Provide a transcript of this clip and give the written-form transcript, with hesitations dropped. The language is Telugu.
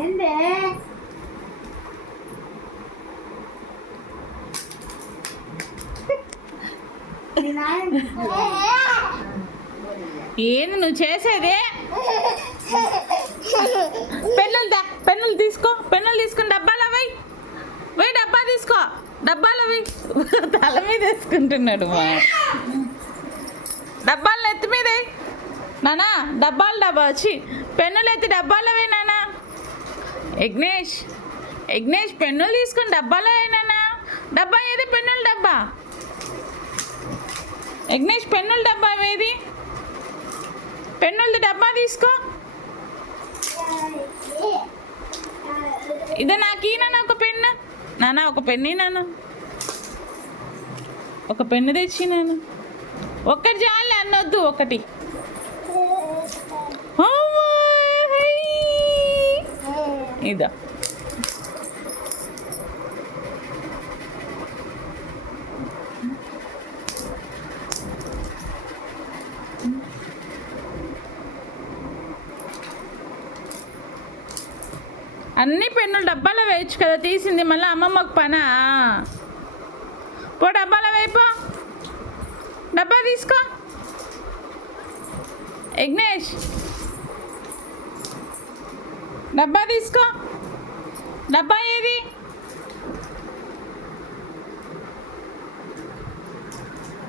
ఏందే ఏంది నువ్వు చేసేదే? పెన్నులు తీసుకో, పెన్నులు తీసుకుని డబ్బాలో వెయ్యి, డబ్బా తీసుకో, డబ్బాలో వెయ్యి. తల మీద వేసుకుంటున్నాడు మా డబ్బాలు ఎత్తి మీద నానా, డబ్బా వచ్చి పెన్నులు ఎత్తి డబ్బాలో వేయి నానా. యజ్ఞేష్ పెన్నులు తీసుకుని డబ్బాలో వేయి నానా. డబ్బా ఏది? పెన్నుల డబ్బా. యజ్ఞేష్ పెన్నుల డబ్బా ఏది? పెన్నులది డబ్బా తీసుకో. ఇదే నాకు ఈ నాన్న ఒక పెన్ను. నాన్న ఒక పెన్ను నాన్న, ఒక పెన్ను తెచ్చి నాన్న. ఒక్కటి చాలే అన్నొద్దు, ఒకటి. ఇదా అన్ని పెన్నులు డబ్బాలో వేయచ్చు కదా, తీసింది మళ్ళీ అమ్మమ్మకు పనా? పో డబ్బాలో వేయిపో, డబ్బా తీసుకో. యజ్ఞేష్ డబ్బా తీసుకో. డబ్బా ఏది?